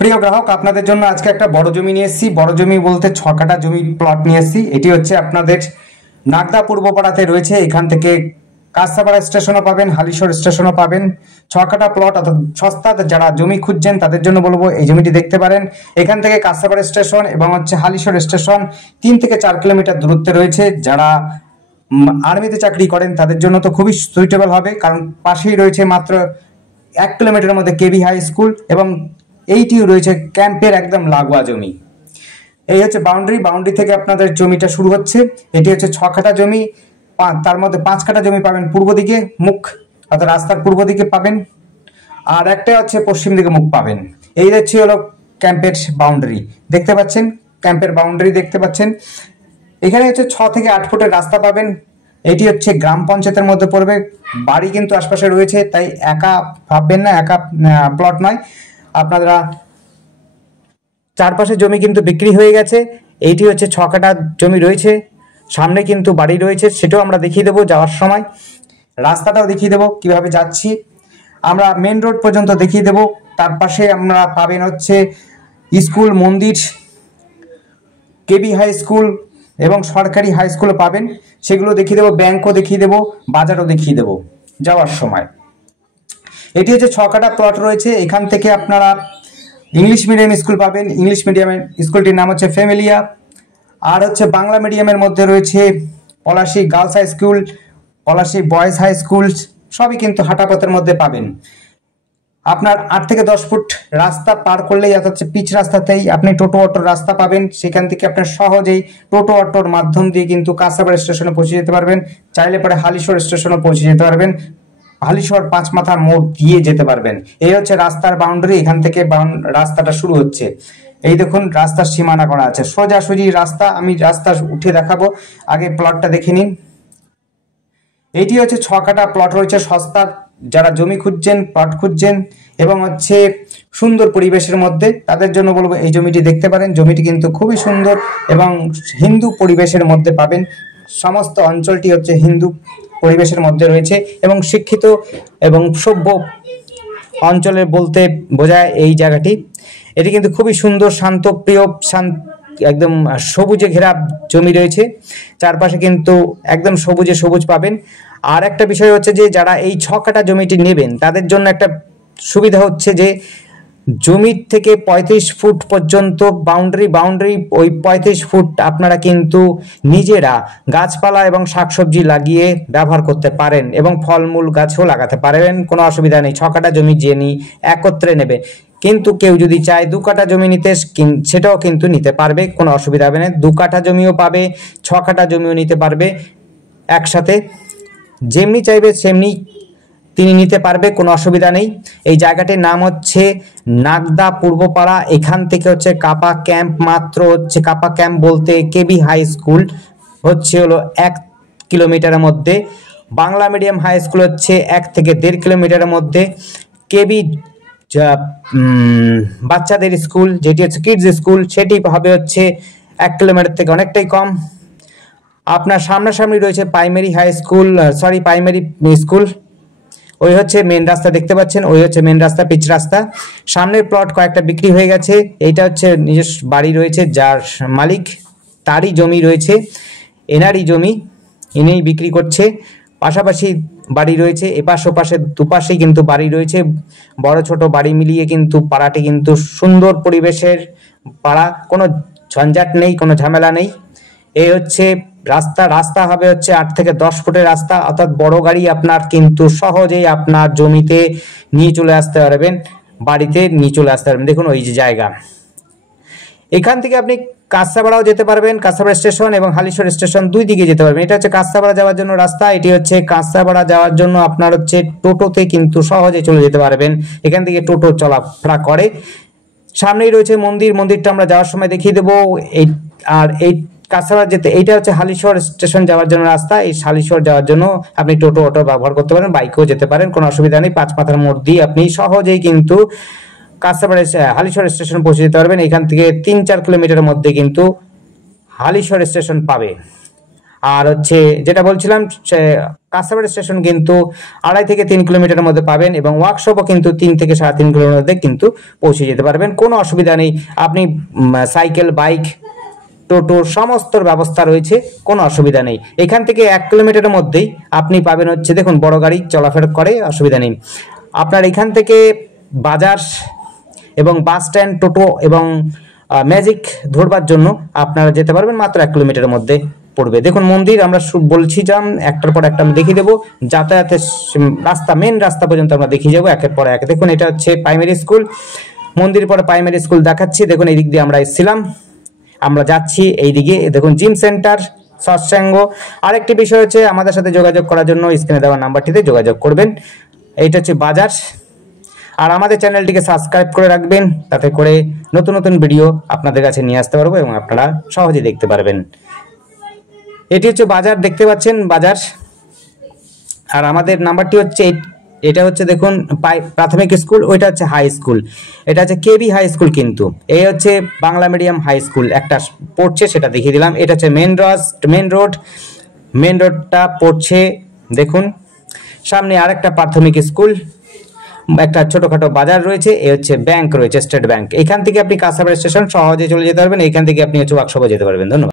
প্রিয় গ্রাহক, আপনাদের জন্য আজকে একটা বড় জমি নিয়ে এসেছি। বড় জমি বলতে 6 কাঠা জমি প্লট নিয়ে এসেছি। এটি হচ্ছে আপনাদের নাগদা পূর্বপাড়াতে রয়েছে। এখান থেকে কাঁচরাপাড়া স্টেশনও পাবেন, হালিশহর স্টেশনও পাবেন। 6 কাঠা প্লট অর্থাৎ সস্তা, যারা জমি খুঁজছেন তাদের জন্য বলবো এই জমিটি দেখতে পারেন। এখান থেকে কাঁচরাপাড়া স্টেশন এবং হালিশহর স্টেশন 3 থেকে 4 কিলোমিটার দূরত্বে রয়েছে। যারা আর্মিতে চাকরি করেন তাদের জন্য তো খুবই সুইটেবল হবে, কারণ পাশেই রয়েছে মাত্র 1 কিলোমিটারের মধ্যে কেবি হাই স্কুল এবং এইটিও রয়েছে ক্যাম্পের একদম লাগোয়া জমি। এই হচ্ছে বাউন্ডারি থেকে আপনাদের জমিটা শুরু হচ্ছে। এটি হচ্ছে 6 কাঠা জমি, তার মধ্যে 5 কাঠা জমি পাবেন পূর্ব দিকে মুখ, অর্থাৎ রাস্তার পূর্ব দিকে পাবেন, আর একটা হচ্ছে পশ্চিম দিকে মুখ পাবেন। এই হচ্ছে হলো ক্যাম্পের বাউন্ডারি দেখতে পাচ্ছেন। ক্যাম্পের বাউন্ডারি দেখতে পাচ্ছেন। এখানে হচ্ছে 6 থেকে 8 ফুটের রাস্তা পাবেন। এটি হচ্ছে গ্রাম পঞ্চায়েতের মধ্যে পড়বে। বাড়ি কিন্তু আশপাশে রয়েছে, তাই একা ভাববেন না, একা প্লট নয়। আপনারা চারপাশে জমি কিন্তু বিক্রি হয়ে গেছে। এইটি হচ্ছে 6 কাঠা জমি রয়েছে, সামনে কিন্তু বাড়ি রয়েছে, সেটাও আমরা দেখিয়ে দেবো যাওয়ার সময়। রাস্তাটাও দেখিয়ে দেবো কিভাবে যাচ্ছি। আমরা মেন রোড পর্যন্ত দেখিয়ে দেবো। তার পাশে আমরা পাবেন হচ্ছে স্কুল, মন্দির, কেবি হাই স্কুল এবং সরকারি হাই স্কুলও পাবেন, সেগুলো দেখিয়ে দেবো। ব্যাংকও দেখিয়ে দেবো, বাজারও দেখিয়ে দেবো যাওয়ার সময়। এটি হচ্ছে 6 কাঠা প্লট রয়েছে। এখান থেকে আপনারা ইংলিশ মিডিয়াম স্কুল পাবেন। ইংলিশ মিডিয়ামের স্কুলটির নাম হচ্ছে ফ্যামিলিয়া। আর হচ্ছে বাংলা মিডিয়ামের মধ্যে রয়েছে Palashi girls high school, Palashi boys high school, সবই কিন্তু হাঁটাপথের মধ্যে পাবেন। আপনার 8 থেকে 10 ফুট রাস্তা পার করলেই, অর্থাৎ পিচ রাস্তাতেই আপনি টোটো অটোর রাস্তা পাবেন। সেখান থেকে আপনার সহজেই টোটো অটোর মাধ্যম দিয়ে কিন্তু কাঁচরাপাড়া স্টেশনে পৌঁছে যেতে পারবেন। চাইলে পরে হালিশহর স্টেশনে পৌঁছে যেতে পারবেন, হালিশহর 5 মাথার মোড় দিয়ে যেতে পারবেন। এই হচ্ছে রাস্তার বাউন্ডারি। এখান থেকে রাস্তাটা শুরু হচ্ছে। এই দেখুন রাস্তার সীমানা করা আছে, সোজাসুজি রাস্তা। আমি রাস্তা উঠে দেখাবো, আগে প্লটটা দেখে নিন। এইটি হচ্ছে 6 কাঠা প্লট রয়েছে সস্তা। যারা জমি খুঁজছেন, প্লট খুঁজছেন এবং হচ্ছে সুন্দর পরিবেশের মধ্যে, তাদের জন্য বলবো এই জমিটি দেখতে পারেন। জমিটি কিন্তু খুবই সুন্দর এবং হিন্দু পরিবেশের মধ্যে পাবেন। সমস্ত অঞ্চলটি হচ্ছে হিন্দু পরিবেশের মধ্যে রয়েছে এবং শিক্ষিত এবং সভ্য অঞ্চলের বলতে বোঝায় এই জায়গাটি। এটি কিন্তু খুবই সুন্দর, শান্তপ্রিয়, একদম সবুজে ঘেরা জমি রয়েছে। চারপাশে কিন্তু একদম সবুজে সবুজ পাবেন। আর একটা বিষয় হচ্ছে যে যারা এই 6 কাঠা জমিটি নেবেন তাদের জন্য একটা সুবিধা হচ্ছে যে জমির থেকে 35 ফুট পর্যন্ত বাউন্ডারি, ওই 35 ফুট আপনারা কিন্তু নিজেরা গাছপালা এবং শাকসবজি লাগিয়ে ব্যবহার করতে পারেন এবং ফলমূল গাছও লাগাতে পারেন, কোনো অসুবিধা নেই। 6 কাঠা জমি জেনে একত্রে নেবে, কিন্তু কেউ যদি চায় 2 কাঠা জমি নিতে, সেটাও কিন্তু নিতে পারবে, কোনো অসুবিধা হবে না। 2 কাঠা জমিও পাবে, 6 কাঠা জমিও নিতে পারবে একসাথে। যেমনি চাইবে সেমনি তিনি নিতে পারবে, কোনো অসুবিধা নেই। এই জায়গাটির নাম হচ্ছে নাগদা পূর্বপাড়া। এখান থেকে হচ্ছে কাপা ক্যাম্প, মাত্র হচ্ছে কাপা ক্যাম্প বলতে কেবি হাই স্কুল হচ্ছে হলো 1 কিলোমিটারের মধ্যে। বাংলা মিডিয়াম হাই স্কুল হচ্ছে 1 থেকে 1.5 কিলোমিটারের মধ্যে। কেবি বাচ্চাদের স্কুল যেটি হচ্ছে কিডস স্কুল, সেটি হবে হচ্ছে 1 কিলোমিটার থেকে অনেকটাই কম। আপনার সামনাসামনি রয়েছে প্রাইমারি স্কুল। ওই হচ্ছে মেন রাস্তা দেখতে পাচ্ছেন, ওই হচ্ছে মেন রাস্তা, পিচ রাস্তা। সামনের প্লট কয়েকটা বিক্রি হয়ে গেছে। এইটা হচ্ছে নিজস্ব বাড়ি রয়েছে, যার মালিক, তারই জমি রয়েছে, এনারই জমি, ইনিই বিক্রি করছে। পাশাপাশি বাড়ি রয়েছে, এপাশ ওপাশে দুপাশেই কিন্তু বাড়ি রয়েছে। বড় ছোট বাড়ি মিলিয়ে কিন্তু পাড়াটি কিন্তু সুন্দর পরিবেশের পাড়া, কোনো ঝঞ্ঝাট নেই, কোনো ঝামেলা নেই। এই হচ্ছে রাস্তা হবে হচ্ছে 8 থেকে 10 ফুটের রাস্তা, অর্থাৎ বড় গাড়ি আপনার কিন্তু সহজেই আপনার জমিতে নিয়ে চলে আসতে পারবেন, বাড়িতে নিয়ে চলে আসতে পারবেন। দেখুন ওই যে জায়গা, এখান থেকে আপনি কাঁচরাপাড়াও যেতে পারবেন, কাঁচরাপাড়া স্টেশন এবং হালিশহর স্টেশন 2 দিকে যেতে পারবেন। এটা হচ্ছে কাঁচরাপাড়া যাওয়ার জন্য রাস্তা। এটি হচ্ছে কাঁচরাপাড়া যাওয়ার জন্য আপনার হচ্ছে টোটোতে কিন্তু সহজে চলে যেতে পারবেন, এখান থেকে টোটো চলাফেরা করে। সামনেই রয়েছে মন্দিরটা আমরা যাওয়ার সময় দেখিয়ে দেবো। আর এই কাঁচরাপাড়া যেতে, এইটা হচ্ছে হালিশহর স্টেশন যাওয়ার জন্য রাস্তা। এই হালিশহর যাওয়ার জন্য আপনি টোটো অটো ব্যবহার করতে পারেন, বাইকেও যেতে পারেন, কোনো অসুবিধা নেই। 5 মাথার মোড় দিয়ে আপনি সহজেই কিন্তু কাঁচরাপাড়া হালিশহর স্টেশন পৌঁছে যেতে পারবেন। এখান থেকে 3-4 কিলোমিটারের মধ্যে কিন্তু হালিশহর স্টেশন পাবে। আর হচ্ছে যেটা বলছিলাম কাঁসাবাড়ি স্টেশন কিন্তু 2.5 থেকে 3 কিলোমিটারের মধ্যে পাবেন, এবং ওয়ার্কশপও কিন্তু 3 থেকে 3.5 কিলোমিটার মধ্যে কিন্তু পৌঁছে যেতে পারবেন, কোনো অসুবিধা নেই। আপনি সাইকেল, বাইক, টোটো সমস্ত ব্যবস্থা রয়েছে, কোনো অসুবিধা নেই। এখান থেকে 1 কিলোমিটারের মধ্যেই আপনি পাবেন হচ্ছে, দেখুন বড় গাড়ি চলাফেরা করে, অসুবিধা নেই। আপনার এখান থেকে বাজার এবং বাস স্ট্যান্ড, টোটো এবং ম্যাজিক ধরবার জন্য আপনারা যেতে পারবেন, মাত্র 1 কিলোমিটারের মধ্যে পড়বে। দেখুন মন্দির আমরা বলছি যে একটার পর একটা আমি দেখিয়ে দেবো, যাতায়াতের রাস্তা, মেন রাস্তা পর্যন্ত আমরা দেখিয়ে যাবো একের পর এক। দেখুন এটা হচ্ছে প্রাইমারি স্কুল, মন্দির পরে প্রাইমারি স্কুল দেখাচ্ছি। দেখুন এই দিক দিয়ে আমরা এসেছিলাম, আমরা যাচ্ছি এই দিকে। দেখুন জিম সেন্টার, সৎসঙ্গ। আরেকটি বিষয় হচ্ছে, আমাদের সাথে যোগাযোগ করার জন্য স্ক্রিনে দেওয়া নাম্বারটিতে যোগাযোগ করবেন। এইটা হচ্ছে বাজার। আর আমাদের চ্যানেলটিকে সাবস্ক্রাইব করে রাখবেন, তাতে করে নতুন নতুন ভিডিও আপনাদের কাছে নিয়ে আসতে পারবো এবং আপনারা সহজে দেখতে পারবেন। এটি হচ্ছে বাজার, দেখতে পাচ্ছেন বাজার। আর আমাদের নাম্বারটি হচ্ছে, এটা হচ্ছে দেখুন প্রাথমিক স্কুল, ওইটা হচ্ছে হাই স্কুল, এটা হচ্ছে কেবি হাই স্কুল। কিন্তু এই হচ্ছে বাংলা মিডিয়াম হাই স্কুল একটা পড়ছে, সেটা দেখিয়ে দিলাম। এটা হচ্ছে মেন রোডটা পড়ছে। দেখুন সামনে আরেকটা প্রাথমিক স্কুল, একটা ছোটখাটো বাজার রয়েছে, এ হচ্ছে ব্যাংক রয়েছে, স্টেট ব্যাংক। এখান থেকে আপনি কাঁসাবাড়ি স্টেশন সহজে চলে যেতে পারবেন, এখান থেকে আপনি হচ্ছে ওয়ার্কশপে যেতে পারবেন। ধন্যবাদ।